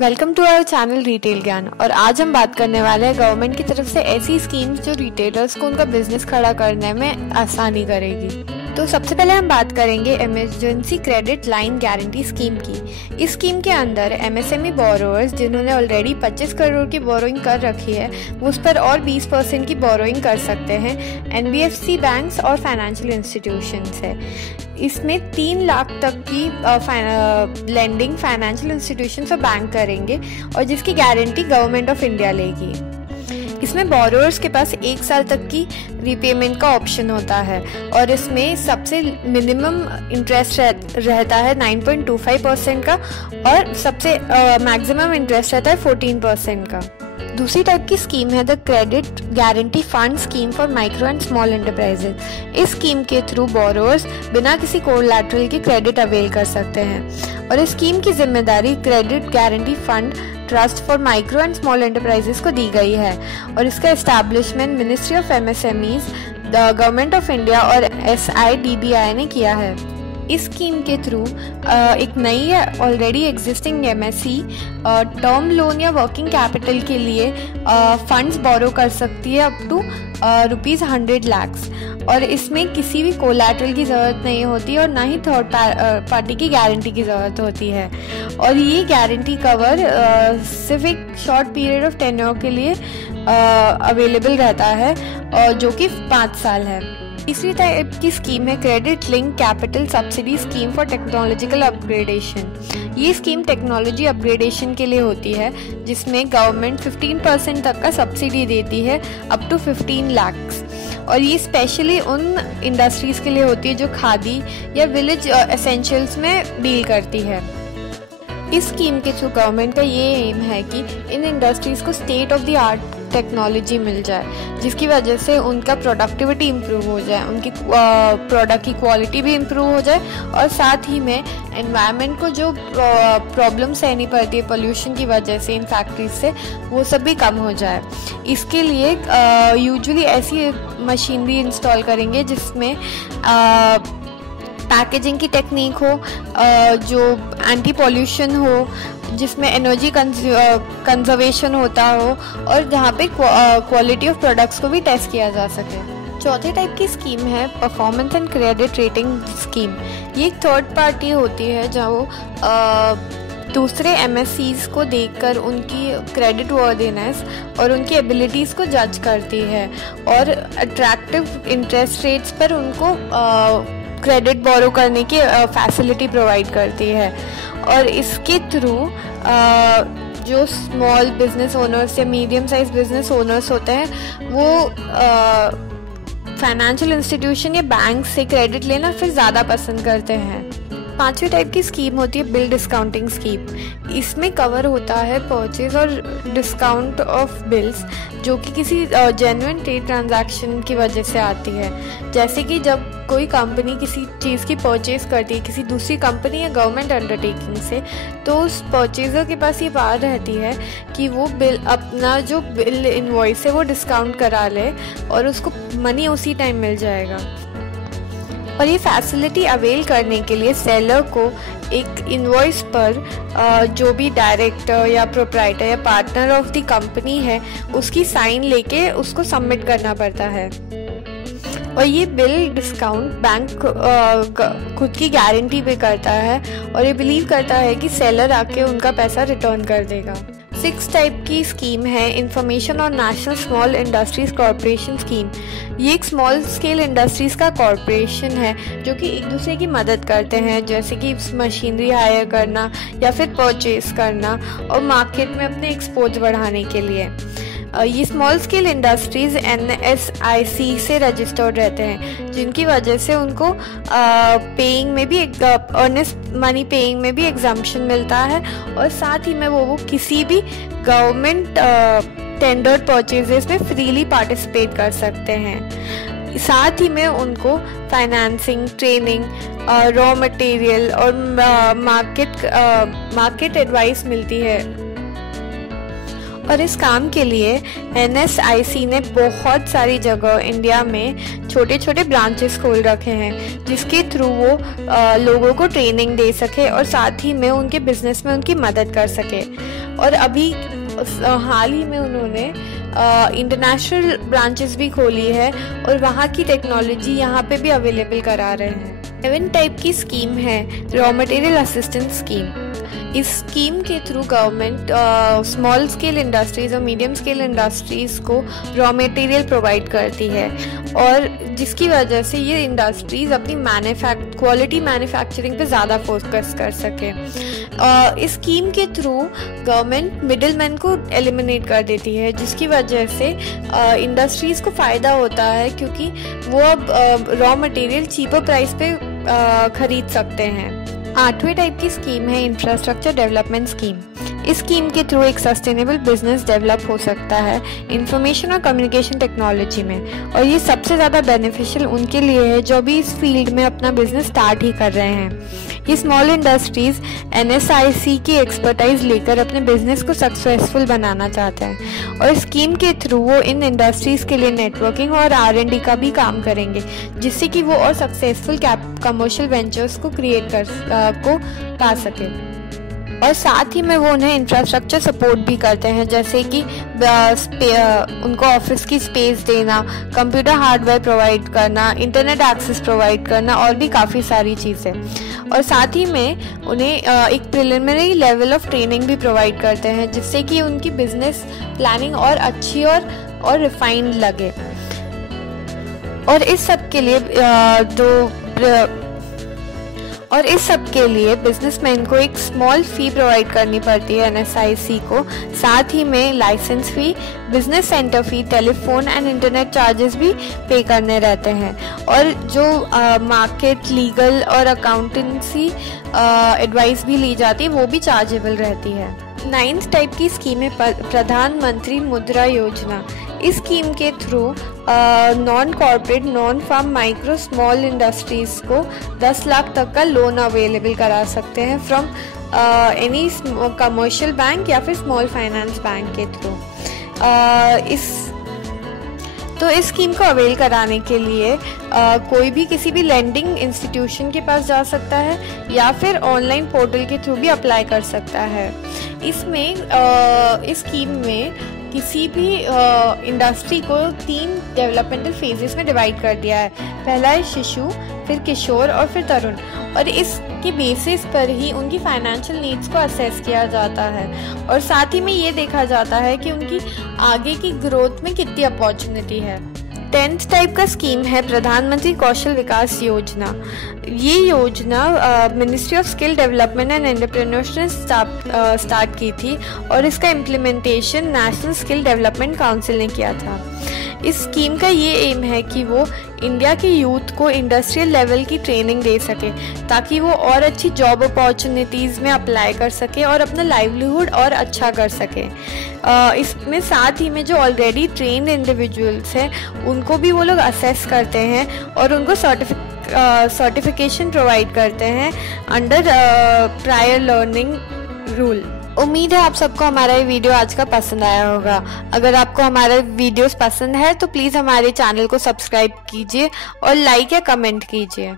Welcome to our channel retail Gyan. और आज हम बात करने वाले हैं गवर्नमेंट की तरफ से ऐसी स्कीम्स जो रिटेलर्स को उनका बिजनेस खड़ा करने में आसानी करेगी। तो सबसे पहले हम बात करेंगे emergency credit line guarantee scheme की। इस स्कीम के अंदर एमएसएमई बोरोअर्स जिन्होंने ऑलरेडी 25 करोड़ की बोरोइंग कर रखी है वो उस पर और 20% की बोरोइंग कर सकते हैं। एनबीएफसी बैंक्स और फाइनेंशियल इंस्टीट्यूशंस है। इसमें 3 लाख तक की लेंडिंग फाइनेंशियल इंस्टीट्यूशंस और बैंक करेंगे और जिसकी गारंटी गवर्नमेंट ऑफ इंडिया लेगी। इसमें बोरोअर्स के पास 1 साल तक की रीपेमेंट का ऑप्शन होता है और इसमें सबसे मिनिमम इंटरेस्ट रहता है 9.25% का और सबसे मैक्सिमम इंटरेस्ट रहता है 14% का। दूसरी टाइप की स्कीम है the credit guarantee fund scheme for micro and small enterprises. इस स्कीम के थ्रू बोरोअर्स बिना किसी कोलैटरल के क्रेडिट अवेल कर सकते हैं और इस स्कीम की जिम्मेदारी credit guarantee fund trust for micro and small enterprises को दी गई है और इसका establishment ministry of MSMEs, the government of India और SIDBI ने किया है। इस स्कीम के थ्रू एक नई already existing MSE term loan या वर्किंग कैपिटल के लिए फंड्स बोरो कर सकती है अप टू ₹100 लाख और इसमें किसी भी कोलैटरल की ज़रूरत नहीं होती और ना ही थर्ड पार्टी की गारंटी की ज़रूरत होती है और ये गारंटी कवर सिर्फ एक शॉर्ट पीरियड ऑफ टेन्योर के लिए अवेलेबल रहता है और जो कि 5 साल है। तीसरी टाइप की स्कीम है credit link capital subsidy scheme for technological upgradation. ये स्कीम टेक्नोलॉजी अपग्रेडेशन के लिए होती है जिसमें गवर्नमेंट 15% तक का सब्सिडी देती है अप टू 15 लाख और ये स्पेशली उन इंडस्ट्रीज़ के लिए होती है जो खादी या विलेज एसेंशियल्स में डील करती है। इस स्कीम के थ्रू गवर्नमेंट का ये एम है कि इन इंडस्ट्रीज़ को state of the art technology मिल जाए जिसकी वजह से उनका प्रोडक्टिविटी इम्प्रूव हो जाए, उनकी प्रोडक्ट की क्वालिटी भी इम्प्रूव हो जाए और साथ ही में एनवायरनमेंट को जो प्रॉब्लम सहनी पड़ती है पोल्यूशन की वजह से इन फैक्ट्रीज से वो सब भी कम हो जाए। इसके लिए यूजुअली ऐसी मशीनरी इंस्टॉल करेंगे जिसमें पैकेजिंग की टेक्निक हो, जो एंटी पॉल्यूशन हो, जिसमें एनर्जी कंजर्वेशन होता हो और जहाँ पे क्वालिटी ऑफ प्रोडक्ट्स को भी टेस्ट किया जा सके। चौथे टाइप की स्कीम है performance and credit rating scheme. ये एक थर्ड पार्टी होती है जहाँ वो दूसरे MSCs को देखकर उनकी क्रेडिट वर्दीनेस और उनकी एबिलिटीज़ को जज करती है और अट्रैक्टिव इंटरेस्ट रेट्स पर उनको क्रेडिट बोरो करने की फैसिलिटी प्रोवाइड करती है और इसके थ्रू जो स्मॉल बिजनेस ओनर्स या मीडियम साइज बिजनेस ओनर्स होते हैं वो फाइनेंशियल इंस्टीट्यूशन या बैंक से क्रेडिट लेना फिर ज़्यादा पसंद करते हैं। 5वीं टाइप की स्कीम होती है बिल डिस्काउंटिंग स्कीम। इसमें कवर होता है परचेज और डिस्काउंट ऑफ बिल्स जो कि किसी जेन्युइन ट्रेड ट्रांजैक्शन की वजह से आती है। जैसे कि जब कोई कंपनी किसी चीज़ की परचेज करती है किसी दूसरी कंपनी या गवर्नमेंट अंडरटेकिंग से तो उस परचेजर के पास ये पावर रहती है कि वो बिल अपना जो बिल इनवॉइस है वो डिस्काउंट करा ले और उसको मनी उसी टाइम मिल जाएगा। और ये फैसिलिटी अवेल करने के लिए सेलर को एक इनवॉइस पर जो भी डायरेक्टर या प्रोप्राइटर या पार्टनर ऑफ द कंपनी है उसकी साइन लेके उसको सबमिट करना पड़ता है और ये बिल डिस्काउंट बैंक खुद की गारंटी पे करता है और ये बिलीव करता है कि सेलर आके उनका पैसा रिटर्न कर देगा। 6 टाइप की स्कीम है इंफॉर्मेशन और national small industries corporation scheme. ये एक स्मॉल स्केल इंडस्ट्रीज का कॉरपोरेशन है जो कि एक दूसरे की मदद करते हैं जैसे कि मशीनरी हायर करना या फिर परचेज करना और मार्केट में अपने एक्सपोर्ट बढ़ाने के लिए। ये स्मॉल स्केल इंडस्ट्रीज NSIC से रजिस्टर्ड रहते हैं जिनकी वजह से उनको पेइंग में भी अर्नेस्ट मनी पेइंग में भी एग्जम्पशन मिलता है और साथ ही में वो किसी भी गवर्नमेंट टेंडर्ड परचेजेस में फ्रीली पार्टिसिपेट कर सकते हैं। साथ ही में उनको फाइनेंसिंग, ट्रेनिंग, रॉ मटेरियल और मार्केट एडवाइस मिलती है और इस काम के लिए NSIC ने बहुत सारी जगह इंडिया में छोटे छोटे ब्रांचेस खोल रखे हैं जिसके थ्रू वो लोगों को ट्रेनिंग दे सके और साथ ही में उनके बिजनेस में उनकी मदद कर सके। और अभी हाल ही में उन्होंने इंटरनेशनल ब्रांचेस भी खोली है और वहाँ की टेक्नोलॉजी यहाँ पे भी अवेलेबल करा रहे हैं। 7 टाइप की स्कीम है रॉ मटेरियल असिस्टेंस स्कीम। इस स्कीम के through government small scale industries और मीडियम स्केल इंडस्ट्रीज को रॉ मटेरियल प्रोवाइड करती है और जिसकी वजह से ये इंडस्ट्रीज अपनी क्वालिटी मैन्युफैक्चरिंग पे ज़्यादा फोकस कर सके। इस स्कीम के थ्रू गवर्नमेंट मिडिलमैन को एलिमिनेट कर देती है, जिसकी वजह से इंडस्ट्रीज को फ़ायदा होता है क्योंकि वो अब रॉ मटेरियल चीपर प्राइस पे खरीद सकते हैं। 8वें टाइप की स्कीम है इंफ्रास्ट्रक्चर डेवलपमेंट स्कीम। इस स्कीम के थ्रू एक सस्टेनेबल बिजनेस डेवलप हो सकता है इंफॉर्मेशन और कम्युनिकेशन टेक्नोलॉजी में, और ये सबसे ज़्यादा बेनिफिशियल उनके लिए है जो भी इस फील्ड में अपना बिजनेस स्टार्ट ही कर रहे हैं। ये स्मॉल इंडस्ट्रीज NSIC की एक्सपर्टाइज लेकर अपने बिजनेस को सक्सेसफुल बनाना चाहते हैं और स्कीम के थ्रू वो इन इंडस्ट्रीज के लिए नेटवर्किंग और R&D का भी काम करेंगे, जिससे कि वो और सक्सेसफुल कमर्शियल वेंचर्स को क्रिएट को पा सके। और साथ ही में वो उन्हें इंफ्रास्ट्रक्चर सपोर्ट भी करते हैं, जैसे कि उनको ऑफिस की स्पेस देना, कंप्यूटर हार्डवेयर प्रोवाइड करना, इंटरनेट एक्सेस प्रोवाइड करना और भी काफ़ी सारी चीज़ें। और साथ ही में उन्हें एक प्रिलिमिनरी लेवल ऑफ ट्रेनिंग भी प्रोवाइड करते हैं, जिससे कि उनकी बिजनेस प्लानिंग और अच्छी और रिफाइंड लगे। और इस सब के लिए बिजनेसमैन को एक स्मॉल फ़ी प्रोवाइड करनी पड़ती है NSIC को। साथ ही में licence fee, business centre fee, telephone and internet charges भी पे करने रहते हैं। और जो मार्केट, लीगल और अकाउंटेंसी एडवाइस भी ली जाती है वो भी चार्जेबल रहती है। 9th टाइप की स्कीम है प्रधानमंत्री मुद्रा योजना। इस स्कीम के through non corporate, non farm, micro small industries को 10 लाख तक का लोन अवेलेबल करा सकते हैं फ्रॉम एनी कमर्शियल बैंक या फिर स्मॉल फाइनेंस बैंक के थ्रू। इस स्कीम को अवेल कराने के लिए कोई भी किसी भी लेंडिंग इंस्टीट्यूशन के पास जा सकता है या फिर ऑनलाइन पोर्टल के थ्रू भी अप्लाई कर सकता है। इस स्कीम में किसी भी इंडस्ट्री को 3 डेवलपमेंटल फेजेस में डिवाइड कर दिया है। पहला है शिशु, फिर किशोर और फिर तरुण, और इसके बेसिस पर ही उनकी फाइनेंशियल नीड्स को असेस किया जाता है और साथ ही में ये देखा जाता है कि उनकी आगे की ग्रोथ में कितनी अपॉर्चुनिटी है। 10th टाइप का स्कीम है प्रधानमंत्री कौशल विकास योजना। ये योजना ministry of skill development and entrepreneurship ने स्टार्ट की थी और इसका implementation national skill development council ने किया था। इस स्कीम का ये एम है कि वो इंडिया के यूथ को इंडस्ट्रियल लेवल की ट्रेनिंग दे सके ताकि वो और अच्छी जॉब अपॉर्चुनिटीज़ में अप्लाई कर सके और अपना लाइवलीहुड और अच्छा कर सके। इसमें साथ ही में जो ऑलरेडी ट्रेन्ड इंडिविजुअल्स हैं उनको भी वो लोग असेस करते हैं और उनको सर्टिफिकेशन प्रोवाइड करते हैं अंडर प्रायर लर्निंग रूल। उम्मीद है आप सबको हमारा ये वीडियो आज का पसंद आया होगा। अगर आपको हमारा वीडियोस पसंद है तो प्लीज़ हमारे चैनल को सब्सक्राइब कीजिए और लाइक या कमेंट कीजिए।